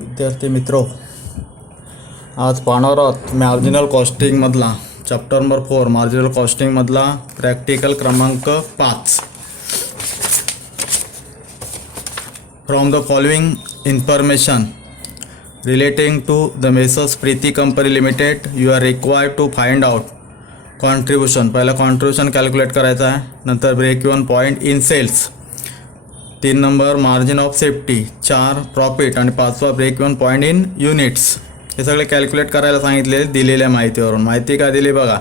विद्यार्थी मित्रों, आज पाहणार आहोत मार्जिनल कॉस्टिंगमधला चॅप्टर नंबर 4 मार्जिनल कॉस्टिंगमधला प्रॅक्टिकल क्रमांक 5. From the following information relating to the messrs Preeti company limited you are required to find out contribution. पहिला कॉन्ट्रीब्युशन कॅल्क्युलेट करायचा आहे, नंतर break even point in sales, 3 number margin of safety, 4 profit आणि 5वा break even point in units. हे सगळे calculate करायला सांगितले दिलेल्या माहितीवरून. माहिती काय दिली बघा.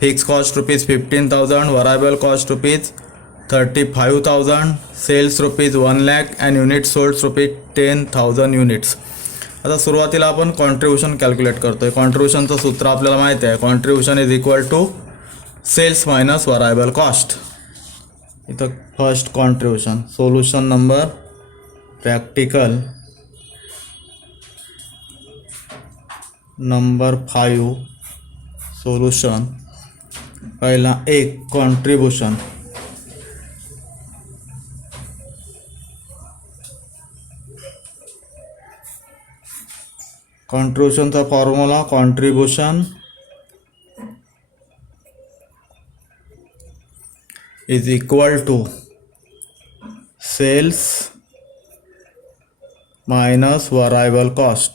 Fix cost ₹15,000, variable cost ₹35,000, sales ₹1,00,000 and unit sold ₹10,000 units. आता सुरुवातीला आपण कॉन्ट्रीब्युशन कॅल्क्युलेट करतोय. कॉन्ट्रीब्युशनचं सूत्र आपल्याला माहिती आहे. Contribution is equal to sales minus variable cost. इथं first contribution solution number practical number 5 solution. पहिला एक कॉन्ट्रीब्युशन. कॉन्ट्रीब्युशनचा formula contribution is equal to sales minus variable cost.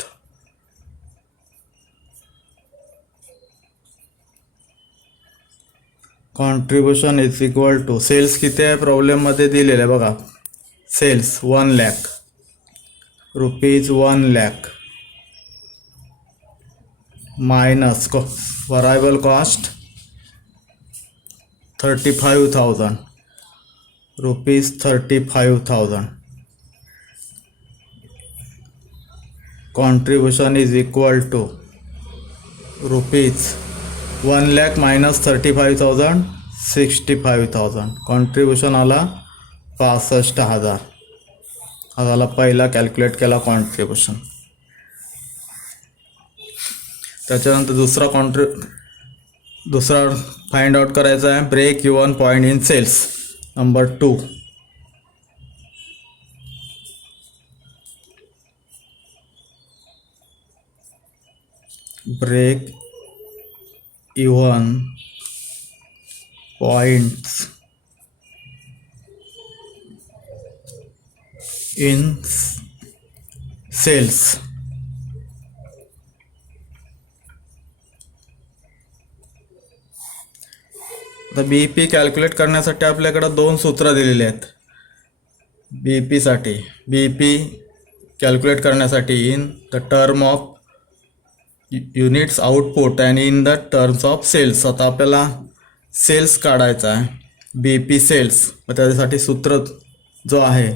Contribution is equal to sales किती आहे प्रॉब्लेममध्ये दिलेलं आहे बघा. Sales 1,00,000 rupees 1,00,000 minus variable cost 35,000 rupees 35,000. Contribution is equal to rupees 1,00,000 minus 35,000 65,000. Contribution आला 65,000. हा झाला पहिला कॅल्क्युलेट केला कॉन्ट्रीब्युशन. त्याच्यानंतर दुसरा फाइंड आउट करायचा आहे break even point in sales number 2. Break even points in sales. आता बीईपी कॅल्क्युलेट करण्यासाठी आपल्याकडे 2 सूत्र दिलेले आहेत. बीईपी कॅल्क्युलेट करण्यासाठी in the term of units output and in the terms of sales. आता आपल्याला सेल्स काढायचा आहे, बीईपी सेल्स. मग त्याच्यासाठी सूत्र जो आहे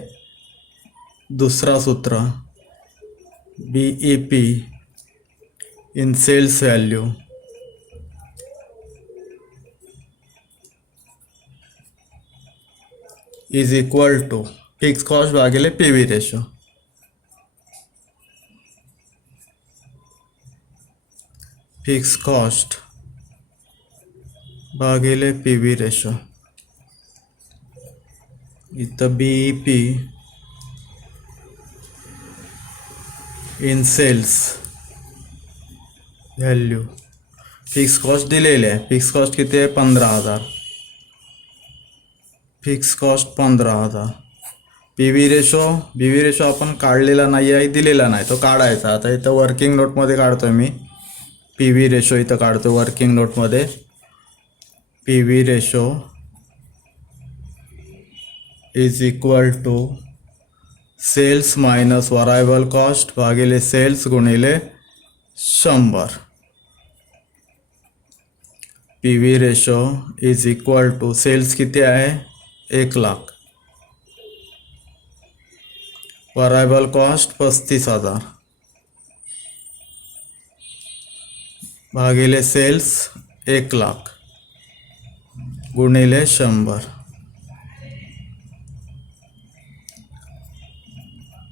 दुसरा सूत्र BEP in sales value is equal to fix cost भागिले P V ratio. Fix cost भागिले पी व्ही रेशो. इथं BEP in sales value fix cost दिलेले आहे. फिक्स कॉस्ट किती आहे 15,000. Fix cost 15,000. P V ratio आपण काढलेला नाही आहे, दिलेला नाही, तो काढायचा. आता इथं वर्किंग नोटमध्ये काढतोय मी. पी व्ही रेशो इथं काढतो वर्किंग नोटमध्ये. P V ratio is equal to sales minus variable cost भागिले सेल्स गुणिले 100. P V ratio is equal to sales किती आहे 1,00,000, व्हरायबल कॉस्ट 35,000 भागिले सेल्स 1,00,000 गुणिले 100.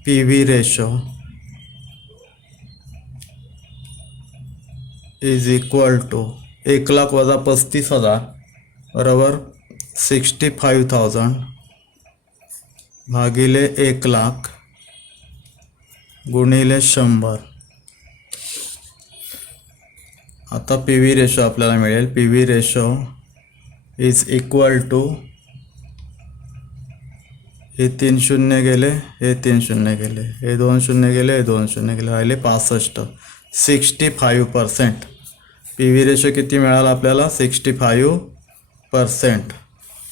P V ratio is equal to 1,00,000 वजा 35,000 बरोबर 65,000 भागिले 1,00,000 गुणिले 100. आता पी व्ही रेशो आपल्याला मिळेल. P V ratio is equal to, हे 3 शून्य गेले, हे 3 शून्य गेले, हे 2 शून्य गेले, हे 2 शून्य गेले, राहिले 65. 65%. पी व्ही रेशो किती मिळाला आपल्याला? 65%.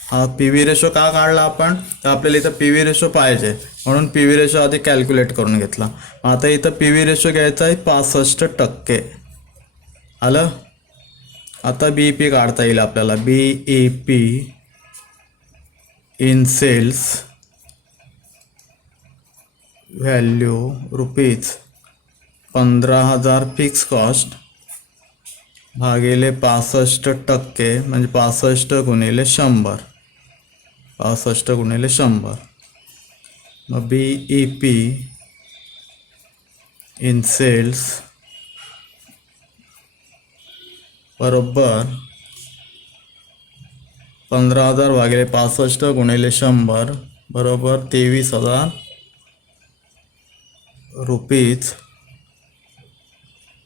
हा पी व्ही रेशो का काढला आपण? तर आपल्याला इथं पी व्ही रेशो पाहिजे म्हणून पी व्ही रेशो आधी कॅल्क्युलेट करून घेतला. आता इथं पी व्ही रेशो घ्यायचा आहे 65%. आलं. आता बी पी काढता येईल आपल्याला. B E P in sales value rupees 15,000 fix cost भागिले 65% म्हणजे 65 गुणिले 100. 65 गुणिले 100. मग B E P in sales बरोबर 15,000 भागिले 65 गुणिले 100 बरोबर 23,000 रुपीज.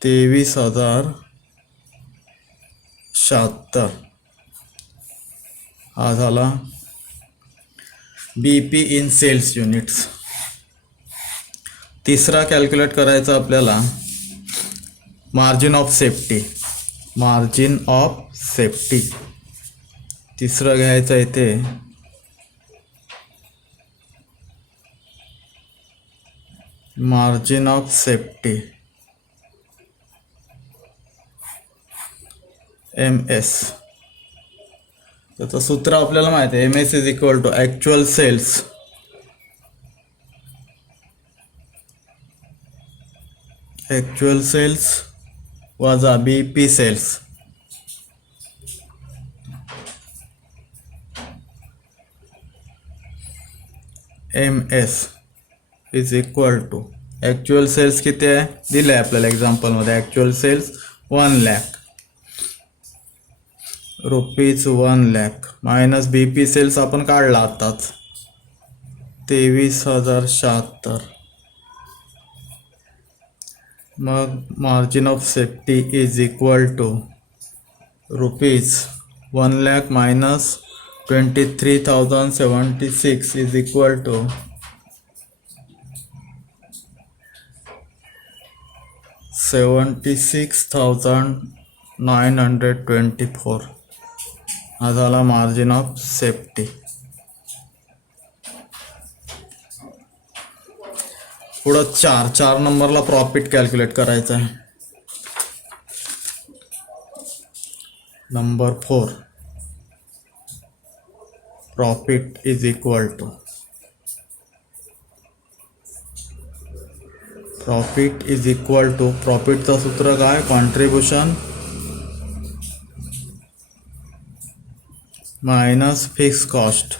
23,076. हा झाला B P in sales units. तिसरा कॅल्क्युलेट करायचा आपल्याला margin of safety. Margin of safety तिसरं घ्यायचं इथे. Margin of safety M S. त्याचं सूत्र आपल्याला माहिती आहे. M S is equal to actual sales वजा B P sales. M S is equal to actual sales किती आहे दिलं आहे आपल्याला एक्झाम्पलमध्ये. Actual sales 1 lakh rupees 1 lakh minus B P sales आपण काढला आताच 23,076. मग margin of safety is equal to rupees 1 lakh minus 23,076 is equal to 76,924. हा झाला मार्जिन ऑफ सेफ्टी. पुढं 4 नंबरला प्रॉफिट कॅल्क्युलेट करायचं आहे. Number 4 profit is equal to प्रॉफिटचं सूत्र काय? Contribution minus fix cost.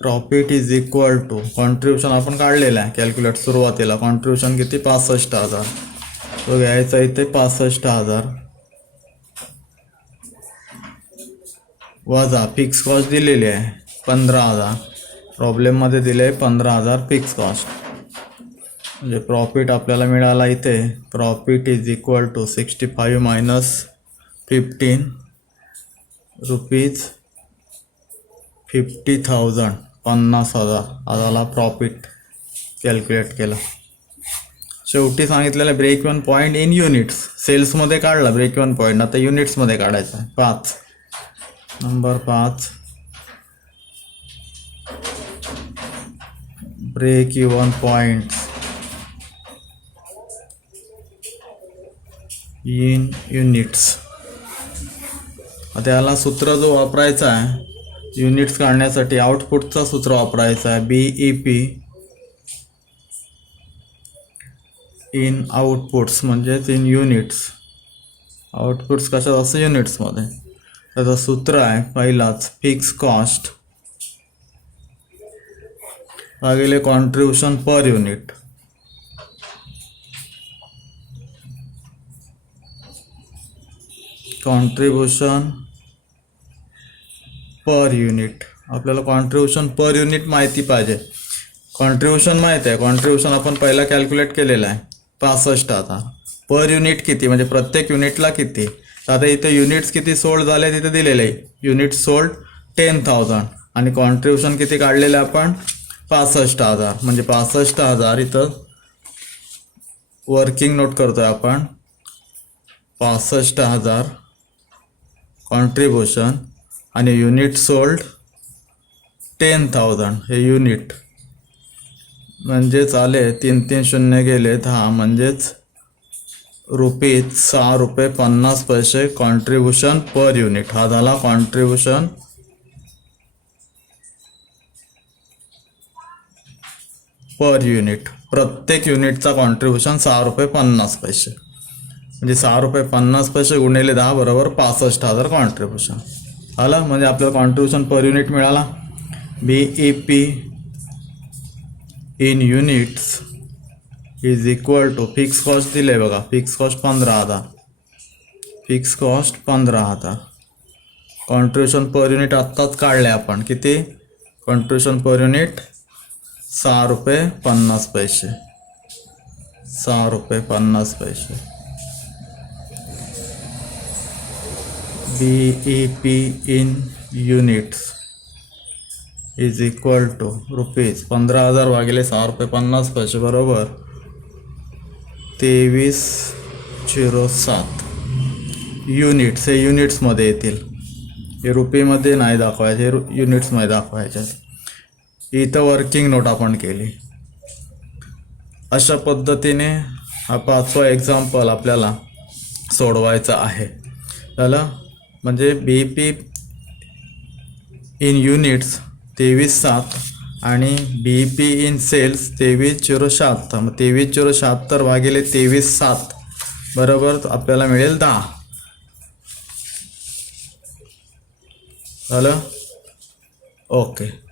Profit is equal to contribution आपण काढलेलं आहे कॅल्क्युलेट सुरुवातीला. कॉन्ट्रीब्युशन किती? 65,000. तो घ्यायचा इथे 65,000 वजा फिक्स कॉस्ट दिलेली आहे 15,000. प्रॉब्लेममध्ये दिले 15,000 फिक्स कॉस्ट. म्हणजे प्रॉफिट आपल्याला मिळाला इथे. Profit is equal to 65 minus 15 rupees 50,000 50,000. हा झाला प्रॉफिट कॅल्क्युलेट केला. शेवटी सांगितलेलं break even point in units. सेल्समध्ये काढला ब्रेक इव्हन पॉईंट, आता युनिट्समध्ये काढायचा आहे. 5 number 5 break even point in units. आता याला सूत्र जो वापरायचा आहे युनिट्स काढण्यासाठी आउटपुटचा सूत्र वापरायचा आहे. B E P in outputs म्हणजेच इन युनिट्स. आउटपुट्स कशात असतं? युनिट्समध्ये. त्याचं सूत्र आहे पहिलाच फिक्स कॉस्ट भागिले contribution per unit. Contribution per unit आपल्याला कॉन्ट्रीब्युशन पर युनिट माहिती पाहिजे. कॉन्ट्रीब्युशन माहीत आहे, कॉन्ट्रीब्युशन आपण पहिला कॅल्क्युलेट केलेला आहे 65,000. पर युनिट किती म्हणजे प्रत्येक युनिटला किती. तर आता इथे युनिट्स किती सोल्ड झाले तिथे दिलेले आहे. युनिट सोल्ड 10,000 आणि कॉन्ट्रीब्युशन किती काढलेलं आपण 65,000. म्हणजे 65,000 इथं वर्किंग नोट करतोय आपण. 65,000 कॉन्ट्रीब्युशन आणि युनिट सोल्ड 10,000. हे युनिट म्हणजेच आले 3 शून्य गेले 10 म्हणजेच ₹6.50 कॉन्ट्रीब्युशन पर युनिट. हा झाला कॉन्ट्रीब्युशन पर युनिट. प्रत्येक युनिटचा कॉन्ट्रीब्युशन ₹6.50 म्हणजे ₹6.50 गुणिले 10 बरोबर 65,000 कॉन्ट्रीब्युशन आला. म्हणजे आपल्याला कॉन्ट्रीब्युशन पर युनिट मिळाला. BEP in units is equal to fix cost दिले बघा. Fix cost 15,000. Fix cost 15,000. Contribution per unit आत्ताच काढले आपण. किती contribution per unit ₹6.50. ₹6.50. BEP in units is equal to rupees 15,000 भागिले ₹6.50 बरोबर 2307 युनिट्स. हे युनिट्समध्ये येतील. हे रुपीमध्ये नाही दाखवायचे, हे युनिट्समध्ये दाखवायचे. इथं वर्किंग नोट आपण केली. अशा पद्धतीने हा 5वा एक्झाम्पल आपल्याला सोडवायचा आहे. झालं म्हणजे BEP इन युनिट्स 23,700 आणि BEP इन सेल्स 23,076. मग 23,076 भागिले 23,700 बरोबर आपल्याला मिळेल 10. झालं ओके.